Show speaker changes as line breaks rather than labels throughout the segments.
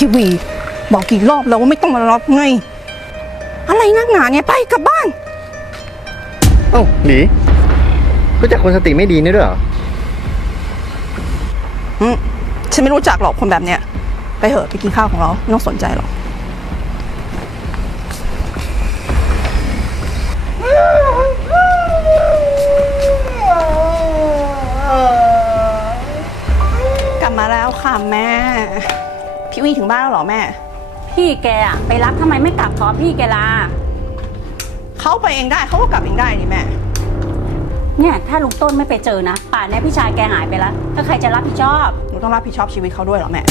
พี่วี บอกกี่รอบแล้วว่าไม่ต้องมารับไง อะไรนักหนาเนี่ยไปกลับบ้าน
เอ้าหลีรู้จักคนสติไม่ดีนี่ด้วยเหรอ
อืมฉันไม่รู้จักหรอกคนแบบเนี้ย ไปเถอะไปกินข้าวของเราไม่ต้องสนใจหรอกกลับมาแล้วค่ะแม่ พี่วีถึงบ้านแล้วเหรอแม่
พี่แกอะไปรับทำไมไม่กลับพร้อมพี่แกล่ะ
เขาไปเองได้เขาก็กลับเองได้นี่แม่
เนี่ย ถ้าลุงต้นไม่ไปเจอนะ ป่านนี้พี่ชายแกหายไปแล้วถ้าใครจะรับผิดชอบ
หนูต้องรับผิดชอบชีวิตเขาด้วยเหรอแม่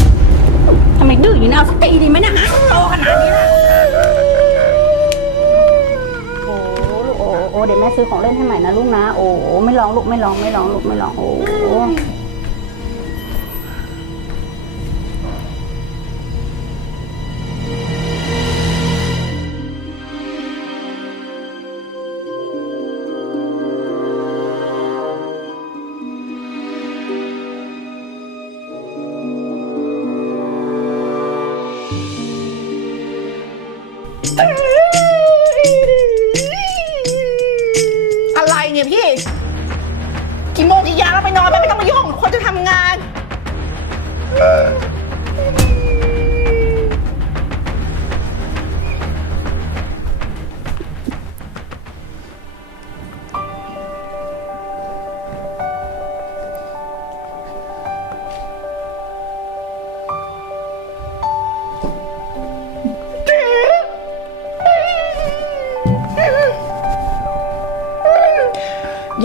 ทำไมดื้ออย่างนี้เอาสักทีดีไหมเนะฮะโตขนาดนี้แล้วโอ้ลูกโอ้โอ้เดี๋ยวแม่ซื้อของเล่นให้ใหม่นะลูกนะ โอ้ไม่ร้องลูกไม่ร้องไม่ร้องลูกไม่ร้องโอ้
อะไรเนี่ยพี่ กี่โมงกี่ยามแล้วไปนอนไปไม่ต้องมายุ่งคนจะทำงานอ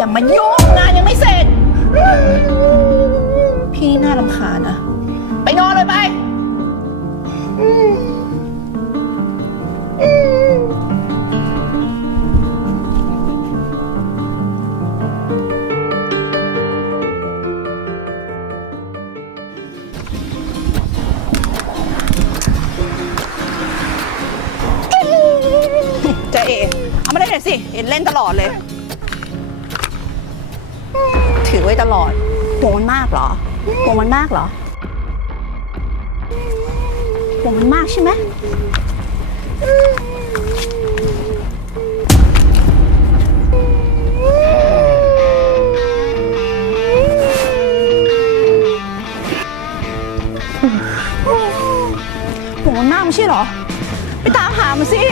ย่ามายุ่งงานยังไม่เสร็จ พี่น่ารำคาญนะ ไปนอนเลยไปเจะเอเอามาได้หน่อยสิ เห็นเล่นตลอดเลย ถือไว้ตลอดห่วงมันมากเหรอห่วงมันมากเหรอห่วงมันมากใช่ไหมห่วงมันมากไม่ใช่เหรอ ไปตามหามันสิ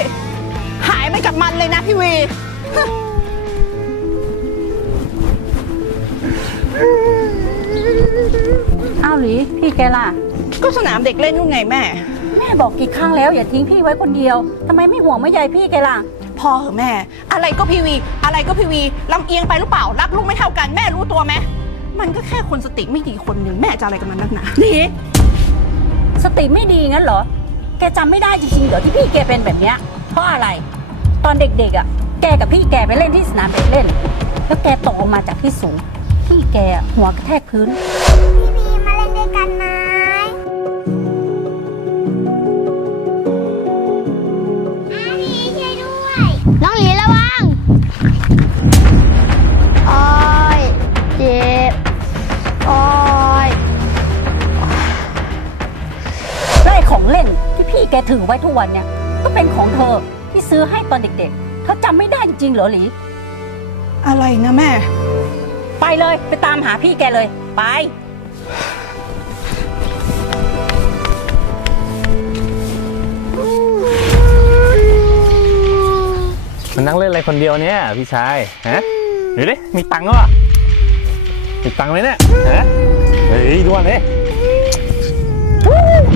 หายไปกับมันเลยนะพี่วีา
วหลีพี่แกล่ะ
ก็สนามเด็กเล่นนู่นไงแม่
แม่บอกกี่ครั้งแล้วอย่าทิ้งพี่ไว้คนเดียวทำไมไม่ห่วงไม่ใยพี่แกล่ะ
พอเหอะแม่ อะไรก็พีวี อะไรก็พีวีลำเอียงไปหรือเปล่ารักลูกไม่เท่ากันแม่รู้ตัวไหมมันก็แค่คนสติไม่ดีคนหนึ่งแม่จะอะไรกับมันนักหนา
นี่สติไม่ดีงั้นเหรอ แกจำไม่ได้จริงๆเหรอที่พี่แกเป็นแบบเนี้ยเพราะอะไร ตอนเด็กๆอะ แกกับพี่แกไปเล่นที่สนามเด็กเล่น แล้วแกตกลงมาจากที่สูง พี่แกอะหัวกระแทกพื้น
พี่บีมาเล่น ด้วยกันไหมอาบีช่วยด้วย น้องหลีระวังโอ้ยเจ็บโอ้ย
ได้ของเล่นที่พี่แกถือไว้ทุกวันเนี่ย ก็เป็นของเธอที่ซื้อให้ตอนเด็กๆ เธอจำไม่ได้จริงๆเหรอหลี
อะไรนะแม่
ไปเลยไปตามหาพี่แกเลย ไป
มันนั่งเล่นอะไรคนเดียวเนี่ยพี่ชายฮะเดี๋ยวดิมีตังค์ก็ปล่ะมีตังค์ไหมเนี่ยฮะเฮ้ยด้วนเลย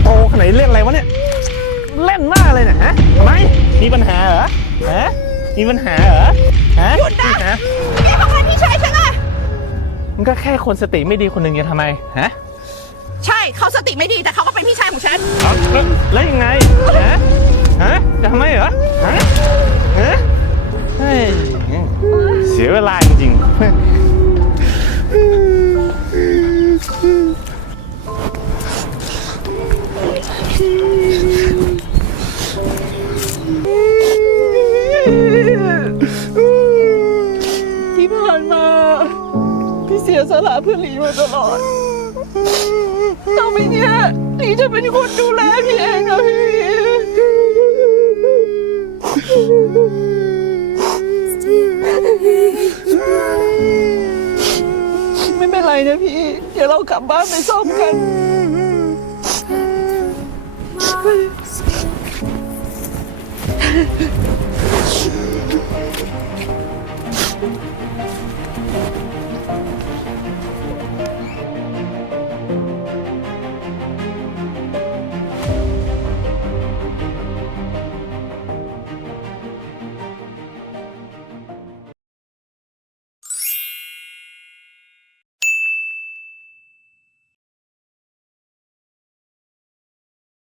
โตขนาดนี้เล่นอะไรวะเนี่ยเล่นมากเลยเนี่ยฮะทำไมมีปัญหาเหรอฮะมีปัญหาเหรอฮะ
หยุดนะ
มีปัญหา
นี่ทำไมพี่ชายฉันอะ
มันก็แค่คนสติไม่ดีคนหนึ่งจะทำไมฮะ
ใช่เขาสติไม่ดีแต่เขาก็เป็นพี่ชายของฉัน
เอาแล้วแล้วยังไงฮะฮะจะทำไมเหรอฮะฮะ เฮ้ยเสียเวลาจริงๆ
ที่ผ่านมา พี่เสียสละเพื่อหลีมาตลอด
ต่อไปเนี้ยหลีจะเป็นคนดูแลพี่เองนะพี่ เดี๋ยวเรากลับบ้านไปซ่อมกัน